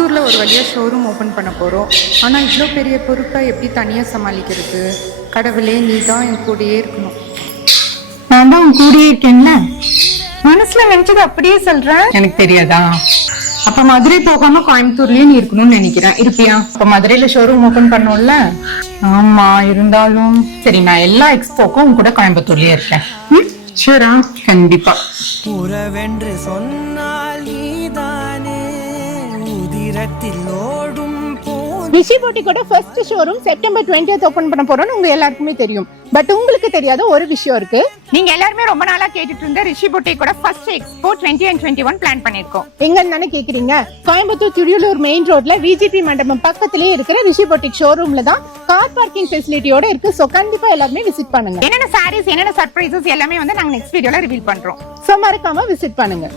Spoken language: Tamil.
கோயம்புத்தூரில் ஒரு வழியாக ஷோரூம் ஓப்பன் பண்ண போகிறோம். ஆனால் இவ்வளோ பெரிய பொறுப்பை எப்படி தனியாக சமாளிக்கிறது? கடவுளே, நீ தான் என் கூடயே இருக்கணும். நான் தான் உன் கூடயே இருக்கேன்ல. மனசுல நினைச்சது அப்படியே சொல்றேன். எனக்கு தெரியாதா? அப்ப மதுரை போகாம கோயம்புத்தூர்லயே நீ இருக்கணும்னு நினைக்கிறேன். இருப்பியா? அப்ப மதுரையில ஷோரூம் ஓபன் பண்ணோம்ல. ஆமா, இருந்தாலும் சரி, நான் எல்லா எக்ஸ்போக்கும் உன் கூட கோயம்புத்தூர்லயே இருக்கேன். ஷூரா? கண்டிப்பா. உறவென்று சொன்னால் நீதானே உதிரத்தில் ஓடும் ரிஷி பொட்டிக்கோட first showroom September 20th open பண்ண போறோம்னு உங்க எல்லாருக்குமே தெரியும். பட் உங்களுக்கு தெரியாத ஒரு விஷயம் இருக்கு. நீங்க எல்லாருமே ரொம்ப நாளா கேட்டுட்டு இருந்த ரிஷி பொட்டிக்கோட ஃபர்ஸ்ட் எக்ஸ்போ 20 and 21 பிளான் பண்ணிருக்கோம். எங்கன்னு தானே கேக்குறீங்க? கோயம்புத்தூர் துடியலூர் மெயின் ரோட்ல விஜிபி மண்டபம் பக்கத்திலேயே இருக்கிற ரிஷி பொட்டிக் ஷோரூம்ல தான் கார் பார்க்கிங் ஃபெசிலிட்டியோட இருக்கு. சோ கண்டிப்பா எல்லாருமே விசிட் பண்ணுங்க. என்னென்ன சாரீஸ், என்னென்ன சர்ப்ரைசஸ் எல்லாமே வந்து நாங்க நெக்ஸ்ட் வீடியோல ரிவீல் பண்றோம். சோ மறக்காம விசிட் பண்ணுங்க.